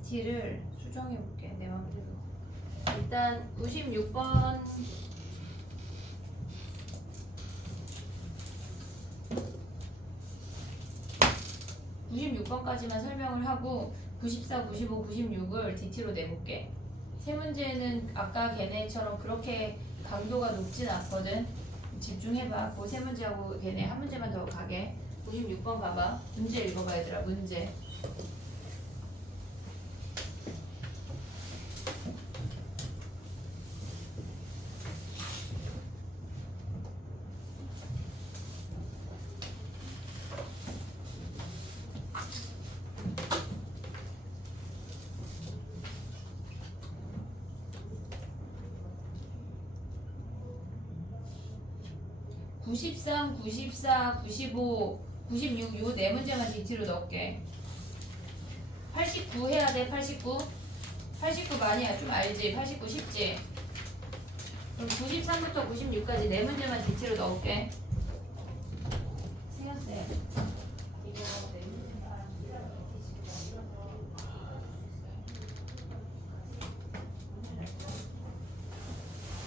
DT를 수정해 볼게. 내 맘대로. 일단 96번 까지만 설명을 하고 94, 95, 96을 DT로 내볼게. 세 문제는 아까 걔네처럼 그렇게 강도가 높진 않거든. 집중해봐. 그 세 문제하고 걔네 한 문제만 더 가게. 96번 봐봐. 문제 읽어봐 얘들아. 문제. (93), (94), (95), (96) 요 네 문제만 DT로 넣을게. 89 해야 돼. 89 많이 좀 알지. 89 쉽지. 그럼 93부터 96까지 네 문제만 DT로 넣을게. 생겼어요. 이거 네 문제만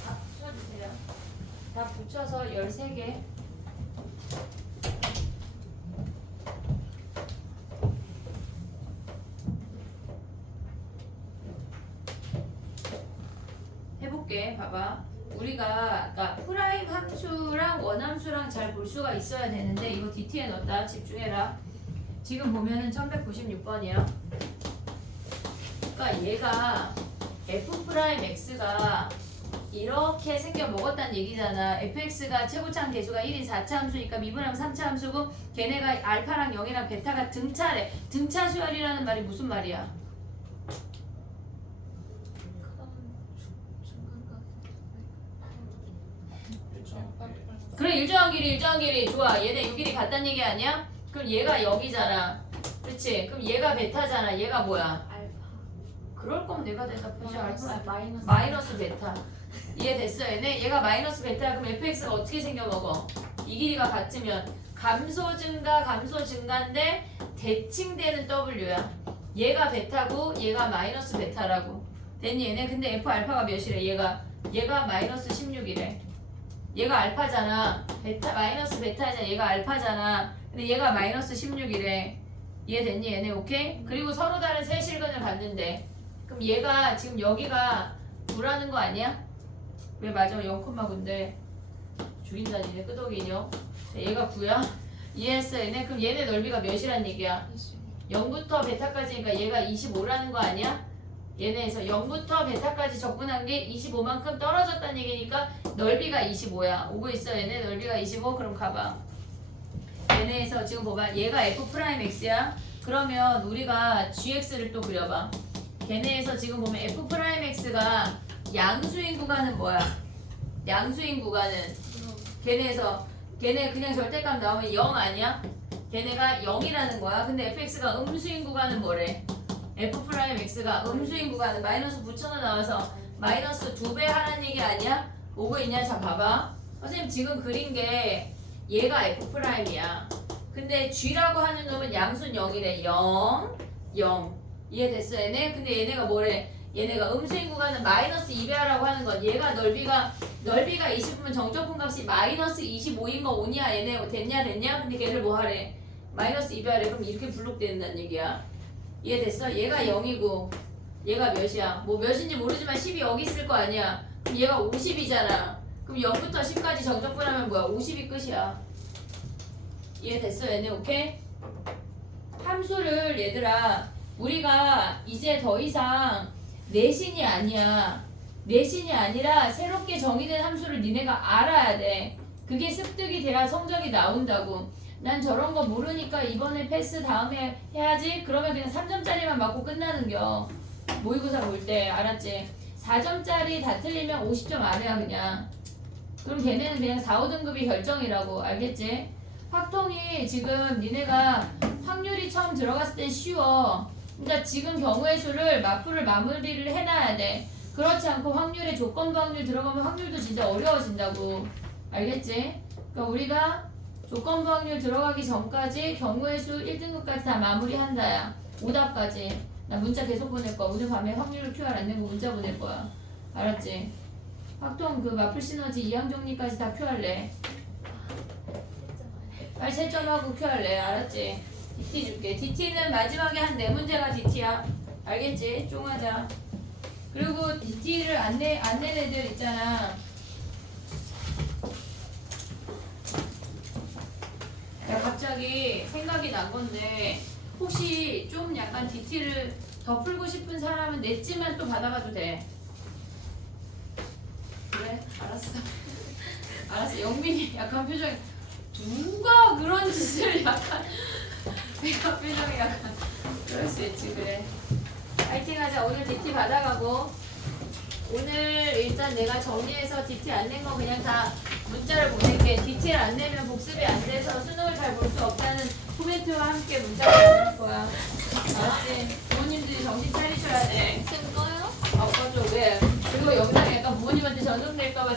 다 붙여주세요. 다 붙여서 13개. 해볼게. 봐봐. 우리가 그러니까 프라임 함수랑 원함수랑 잘 볼 수가 있어야 되는데 이거 DT에 넣었다. 집중해라. 지금 보면은 1196번이야. 그러니까 얘가 f 프라임 x가 이렇게 생겨 먹었다는 얘기잖아. fx가 최고차함 계수가 1인 4차 함수니까 미분하면 3차 함수고 걔네가 알파랑 0이랑 베타가 등차래. 등차 수열이라는 말이 무슨 말이야? 그래 일정한 길이 좋아. 얘네 요 길이 같다는 얘기 아니야? 그럼 얘가 여기잖아. 그렇지? 그럼 얘가 베타잖아. 얘가 뭐야? 알파. 그럴 거면 내가 대답하지. 알파 마이너스. 마이너스 베타. 이해됐어 얘네? 얘가 마이너스 베타. 그럼 fx가 어떻게 생겨먹어? 이 길이가 같으면 감소 증가인데 대칭되는 w야. 얘가 베타고 얘가 마이너스 베타라고. 됐니 얘네? 근데 f 알파가 몇이래? 얘가 마이너스 16이래. 얘가 알파잖아. 베타 마이너스 베타잖아. 얘가 알파잖아. 근데 얘가 마이너스 16이래. 이해됐니 얘네? 오케이? 그리고 서로 다른 세 실근을 갖는데 그럼 얘가 지금 여기가 9라는 거 아니야? 왜 맞아? 0,9인데 죽인다 니네 끄덕이녀. 얘가 9야? 이해했어 얘네? 그럼 얘네 넓이가 몇이란 얘기야? 0부터 베타까지니까 얘가 25라는 거 아니야? 얘네에서 0부터 베타까지 접근한 게 25만큼 떨어졌다는 얘기니까 넓이가 25야. 오고 있어 얘네 넓이가 25. 그럼 가봐. 얘네에서 지금 봐봐. 얘가 f'x야. 그러면 우리가 gx를 또 그려봐. 걔네에서 지금 보면 f'x가 양수인 구간은 뭐야? 양수인 구간은 걔네 그냥 절대값 나오면 0 아니야? 걔네가 0이라는 거야. 근데 fx가 음수인 구간은 뭐래? f'x가 음수인 구간은 마이너스 붙여넣어 나와서 마이너스 2배 하라는 얘기 아니야? 오고 있냐? 자 봐봐. 선생님 지금 그린 게 얘가 f'이야. 근데 g라고 하는 놈은 양수는 0이래. 0 이해됐어 얘네? 근데 얘네가 뭐래? 얘네가 음수인 구간은 마이너스 2배 하라고 하는 건 얘가 넓이가 20이면 정적분 값이 마이너스 25인 거 오냐 얘네? 됐냐? 근데 걔를 뭐 하래? 마이너스 2배 하래. 그럼 이렇게 블록된다는 얘기야. 이해됐어? 얘가 0이고 얘가 몇이야? 뭐 몇인지 모르지만 10이 여기 있을 거 아니야. 그럼 얘가 50이잖아. 그럼 0부터 10까지 정적분하면 뭐야? 50이 끝이야. 이해됐어 얘네? 오케이? 함수를 얘들아 우리가 이제 더 이상 내신이 아니야. 내신이 아니라 새롭게 정의된 함수를 니네가 알아야 돼. 그게 습득이 돼야 성적이 나온다고. 난 저런 거 모르니까 이번에 패스 다음에 해야지. 그러면 그냥 3점짜리만 맞고 끝나는겨. 모의고사 볼 때 알았지? 4점짜리 다 틀리면 50점 아래야 그냥. 그럼 걔네는 그냥 4, 5등급이 결정이라고. 알겠지? 확통이 지금 니네가 확률이 처음 들어갔을 땐 쉬워. 그러니까 지금 경우의 수를 마프를 마무리를 해놔야 돼. 그렇지 않고 확률에 조건부 확률 들어가면 확률도 진짜 어려워진다고. 알겠지? 그러니까 우리가 조건부 확률 들어가기 전까지 경우의 수 1등급까지 다 마무리한다야. 오답까지. 나 문자 계속 보낼 거야. 오늘 밤에 확률 QR 안 내고 문자 보낼 거야. 알았지? 확통 그 마플 시너지 이항 정리까지 다 QR래. 빨리 채점하고 QR래. 알았지? DT 줄게. DT는 마지막에 한 4문제가 DT야. 알겠지? 쫑하자. 그리고 DT를 안 낸 애들 있잖아. 야, 갑자기 생각이 난 건데 혹시 좀 약간 DT를 더 풀고 싶은 사람은 냈지만 또 받아가도 돼. 그래? 알았어. 알았어. 영민이 약간 표정이 누가 그런 짓을 약간 내가 표정이 약간 그럴 수 있지. 그래. 파이팅 하자. 오늘 DT 받아가고 오늘 일단 내가 정리해서 DT 안 낸 거 그냥 다 문자를 보낼게. DT를 안 내면 복습이 안 돼서 수능을 잘 볼 수 없다는 코멘트와 함께 문자를 보낼 거야. 알았지? 부모님들이 정신 차리셔야 돼. 쌤 꺼요? 꺼줘. 왜? 그리고 영상 약간 부모님한테 전송될까봐